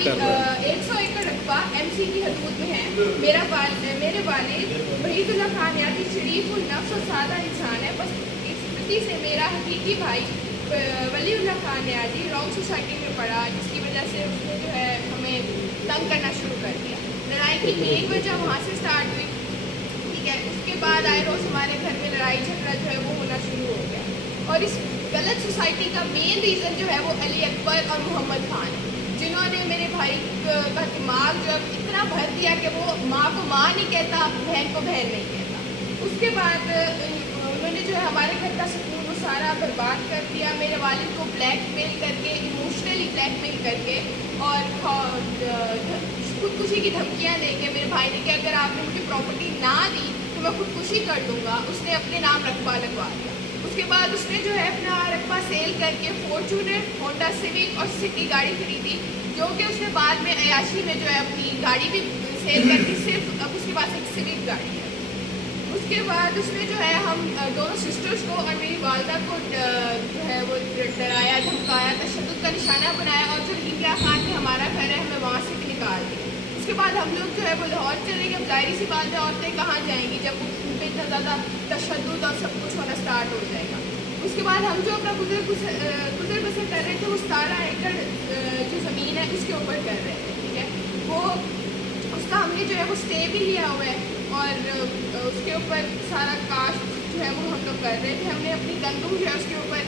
100 एकड़ रकबा MC की हदूद में है। मेरे वालिद वहीदुल्लाह खान यानी शरीफुल नफ्स और सादा इंसान है। बस इस वजह से मेरा हकीकी भाई वलीउल्लाह खान यानी रॉन्ग सोसाइटी में पड़ा, जिसकी वजह से उसने जो है हमें तंग करना शुरू कर दिया। लड़ाई की मेन वजह वहाँ से स्टार्ट हुई, ठीक है। उसके बाद आए रोज़ हमारे घर में लड़ाई झगड़ा जो है वो होना शुरू हो गया। और इस गलत सोसाइटी का मेन रीज़न जो है वो अली अकबर और मोहम्मद खान है, जिन्होंने मेरे भाई का दिमाग जो इतना भर दिया कि वो माँ को माँ नहीं कहता, बहन को बहन नहीं कहता। उसके बाद उन्होंने जो है हमारे घर का सुकून वो सारा बर्बाद कर दिया। मेरे वालिद को ब्लैकमेल करके, इमोशनली ब्लैकमेल करके और खुदकुशी की धमकियाँ देके मेरे भाई ने कि अगर आपने मुझे प्रॉपर्टी ना दी तो मैं खुदकुशी कर लूँगा। उसने अपने नाम रकबा लगवा दिया। उसके बाद उसने जो है अपना रकबा सेल करके फॉर्च्यूनर, होंडा सिविक और सिटी गाड़ी खरीदी, जो कि उसने बाद में अयाशी में जो है अपनी गाड़ी भी सेल करके सिर्फ अब उसके पास एक सिविक गाड़ी है। उसके बाद उसने जो है हम दोनों सिस्टर्स को और मेरी वालदा को जो है वो डराया, धमकाया, तशद्दुद का निशाना बनाया और जो हिंगला खान में हमारा घर है हमें वहाँ से भी निकाल दिया। उसके बाद हम लोग जो है वो लाहौर चले गए। अब जाहिर सी बात है औरतें कहाँ जाएंगी जब उन पर इतना ज़्यादा तशद्दुद और सब कुछ होना स्टार्ट हो जाएगा। उसके बाद हम जो अपना गुजर बसर कर रहे थे वो 17 एकड़ जो ज़मीन है उसके ऊपर कर रहे थे, ठीक है। वो उसका हमने जो है वो स्टे भी लिया हुआ है और उसके ऊपर सारा कास्ट जो है वो हम लोग कर रहे थे। हमने अपनी गंदम जो है उसके ऊपर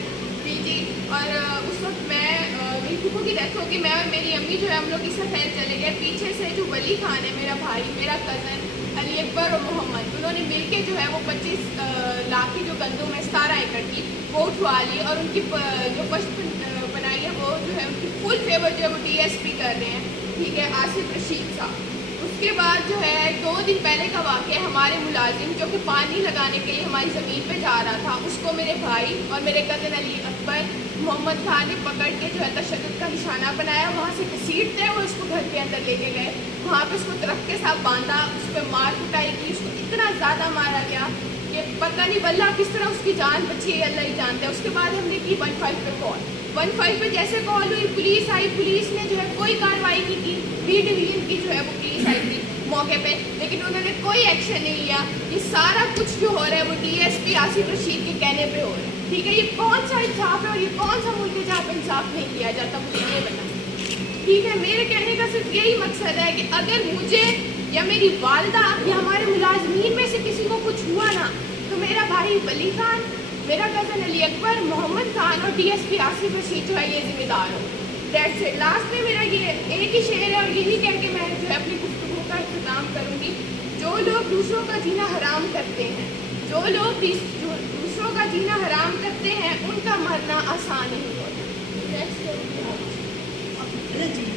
बीजी और उस वक्त मेरी फूफो की डेथ होगी, मैं और मेरी अम्मी जो है हम लोग इससे फैल चले गए। पीछे से जो वली खान है मेरा भाई, मेरा कज़न अली अकबर और मोहम्मद, उन्होंने मिलके जो है वो 25 लाख की जो गंदम है 17 एकड़ की वो उठवा ली और उनकी जो पश्त बनाई है वो जो है उनकी फुल फेवर जो है वो DSP कर रहे हैं, ठीक है, आसिफ रशीद साहब। उसके बाद जो है 2 दिन पहले का वाक़या, हमारे मुलाजिम जो कि पानी लगाने के लिए हमारी ज़मीन पे जा रहा था, उसको मेरे भाई और मेरे कज़न अली अकबर मोहम्मद खान ने पकड़ के जो है तशद्दुद का निशाना बनाया। वहाँ से घसीटते हुए उसको घर के अंदर लेके गए, वहाँ पे उसको ट्रक के साथ बांधा, उस पर मार कुटाई की, उसको इतना ज़्यादा मारा गया कि पता नहीं वल्ला किस तरह उसकी जान बची है, अल्लाह ही जानता है। उसके बाद हमने की 15 पे कॉल। 15 पे जैसे कॉल हुई पुलिस आई, पुलिस ने जो है कोई कार्रवाई की थी, बी डिवीजन की जो है वो पुलिस आई थी मौके पे, लेकिन उन्होंने कोई एक्शन नहीं लिया। ये सारा कुछ जो हो रहा है वो DSP आसिफ रशीद के कहने पे हो रहा है, ठीक है। ये कौन सा इंसाफ है और ये कौन सा मुल्क है जहाँ पर इंसाफ नहीं किया जाता, मुझे ये बता, ठीक है। मेरे कहने का सिर्फ यही मकसद है कि अगर मुझे या मेरी वालदा या हमारे मुलाजमीन में से किसी को कुछ हुआ ना तो मेरा भाई वली खान, मेरा कज़न अली अकबर, मोहम्मद खान और DSP आसिफ रशीद जो है ये जिम्मेदार हो। That's it. लास्ट में मेरा ये एक ही शेर है और यही कह के मैं जो है अपनी गुफ्तगू का इख्तिताम करूँगी। जो लोग दूसरों का जीना हराम करते हैं, जो लोग दूसरों का जीना हराम करते हैं, उनका मरना आसान नहीं होता। जी,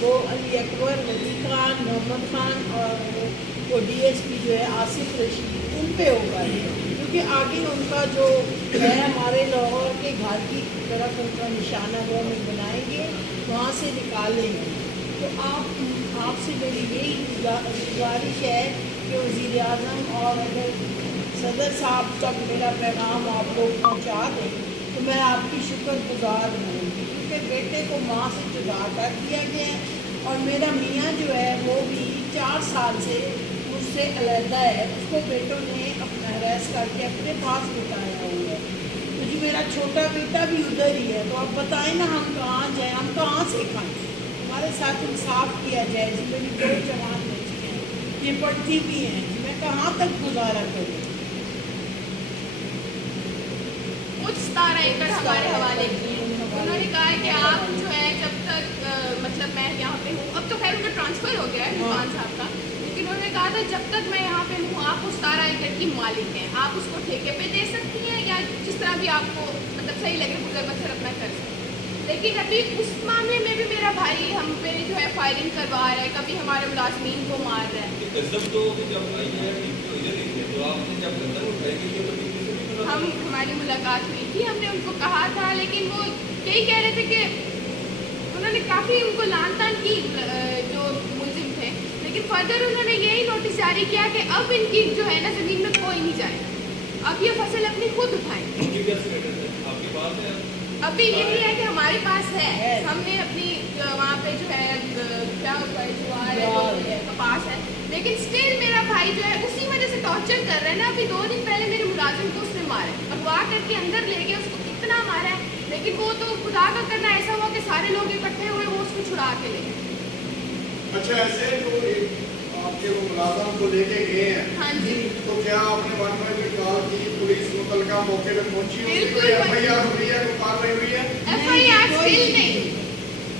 वो अली अकबर, वली खान, मोहम्मद खान और वो DSP जो है आसिफ रशीद, उन पे होगा क्योंकि आगे उनका जो है हमारे लाहौर के घर की तरफ उनका निशाना गवर्नमेंट बनाएंगे, वहाँ से निकालेंगे। तो आपसे मेरी यही गुजारिश है कि वज़ीर आज़म और अगर सदर साहब तक मेरा पैगाम आप लोग पहुँचा दें तो मैं आपकी शुक्रगुजार रहूँगी, क्योंकि बेटे को माँ से जुदा कर दिया गया है और मेरा मियाँ जो है वो भी 4 साल से मुझसे अलहदा है। उसको बेटों ने अपना रेस्ट करके अपने पास बिठाया हुआ है। तो जी मेरा छोटा बेटा भी उधर ही है, तो आप बताएं ना हम कहाँ जाएँ, हम कहाँ से खाएँ, हमारे साथ इंसाफ किया जाए। जी मेरी 2 जवान बच्ची हैं, ये पढ़ती भी हैं, मैं कहाँ तक गुजारा करूँ। 17 एकड़ हमारे हवाले की। उन्होंने कहा कि आप जो है जब तक मतलब मैं यहाँ पे हूँ, अब तो खैर उनका ट्रांसफ़र हो गया है खान साहब का, लेकिन उन्होंने कहा था जब तक मैं यहाँ पे हूँ आप उस 17 एकड़ की मालिक हैं, आप उसको ठेके पे दे सकती हैं या जिस तरह भी आपको मतलब सही लगे गुजर बसर अपना कर सकते हैं। लेकिन अभी उस मामले में भी मेरा भाई हम पे जो है फायरिंग करवा रहा है, कभी हमारे मुलाजमीन को मार रहा है। हमारी मुलाकात हुई थी, हमने उनको कहा था, लेकिन वो यही कह रहे थे कि उन्होंने काफ़ी उनको लान तान की जो मुलजिम थे, लेकिन फर्दर उन्होंने यही नोटिस जारी किया कि अब इनकी जो है ना ज़मीन में कोई नहीं जाए, अब ये फसल अपनी खुद उठाएं। अभी यही है कि हमारे पास है, हमने अपनी वहाँ पे जो है भाई जो है उसी वजह से टॉर्चर कर रहे हैं ना। अभी 2 दिन पहले मेरे मुलाजिम को उसने मारा है, अगवा करके अंदर ले गया, उसको कितना मारा है। लेकिन वो तो खुदा का करना ऐसा हुआ कि सारे लोग इकट्ठे हुए, वो उसको छुड़ा के ले गए। अच्छा, ऐसे तो आपके वो मुलाजम को लेके गए हैं, हाँ जी, तो क्या आपने 1 में कॉल की, पुलिस मुतलका मौके पे पहुंची, बिल्कुल। FIR हुई है, कोई कार्रवाई हुई है? FIR स्टिल नहीं।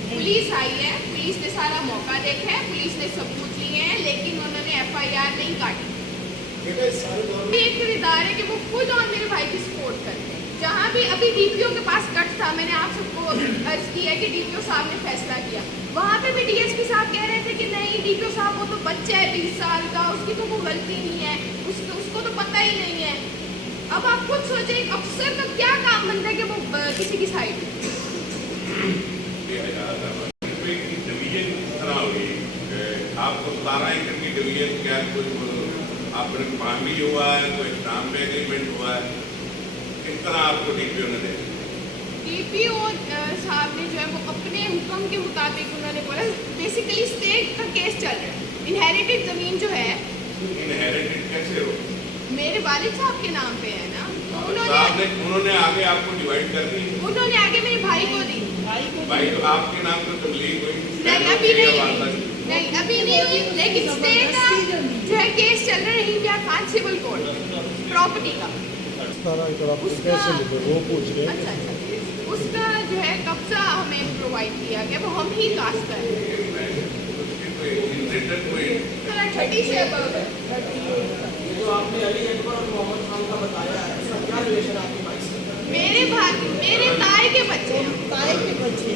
पुलिस आई है, पुलिस ने सारा मौका देखा है, पुलिस ने सबूत लिए हैं, लेकिन उन्होंने FIR नहीं काटी। एक खरीदार है कि वो खुद और मेरे भाई की सपोर्ट करते हैं। जहाँ भी अभी DPO के पास कट था, मैंने आप सबको अर्ज किया कि DPO साहब ने फैसला किया, वहाँ पे भी DSP साहब कह रहे थे कि नहीं DPO साहब वो तो बच्चा है 20 साल का, उसकी तो कोई गलती नहीं है, उसको तो पता ही नहीं है। अब आप खुद सोचें एक अफसर का क्या काम बनता है कि वो किसी की साइड डिवीजन किस तरह हुई? आपको 17 एकड़ की डिवीजन क्या कोई आपने मांगी हुआ है, कोई नाम में एग्रीमेंट हुआ है, किस तरह आपको DPO ने दे? DPO साहब ने जो है वो अपने हुक्म के मुताबिक उन्होंने बोला, बेसिकली स्टेट का केस चल रहा है। इनहेरिटेड जमीन जो है, इनहेरिटेड कैसे हो? मेरे वालिद साहब के नाम पे है ना, तो उन्होंने आगे आपको डिवाइड कर दी? उन्होंने आगे मेरे भाई को दी। भाई तो आपके नाम पर तबलीग हुई? नहीं अभी नहीं हुई, लेकिन स्टेट का जो है केस चल रहा है रहीम खान सिविल कोर्ट प्रॉपर्टी का। अच्छा, उसका जो है कब्जा हमें प्रोवाइड किया गया, वो हम ही कास्ट कर रहे हैं। 30 से above है। जो आपने अली अकबर और मोहम्मद खान का बताया है, उसका क्या रिलेशन आपके भाई से? मेरे ताए के बच्चे हैं। ताए के बच्चे